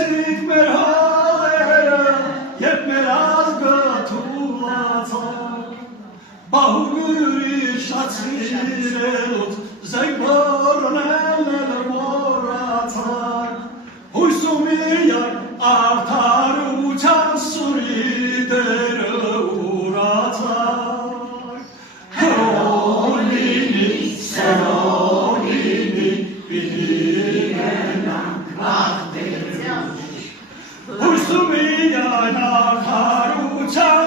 Լսեցիք մեր հայերը, երբ մեր ազգը թուլացավ, բահուգուրի շացիրելուց զայբորնել մորացավ, հույսում միայն արդարության սուրի դերը ուրացավ, հրոնինի, սերոնինի, պիտինենանք վաղդեր, հույսում միայն արդարության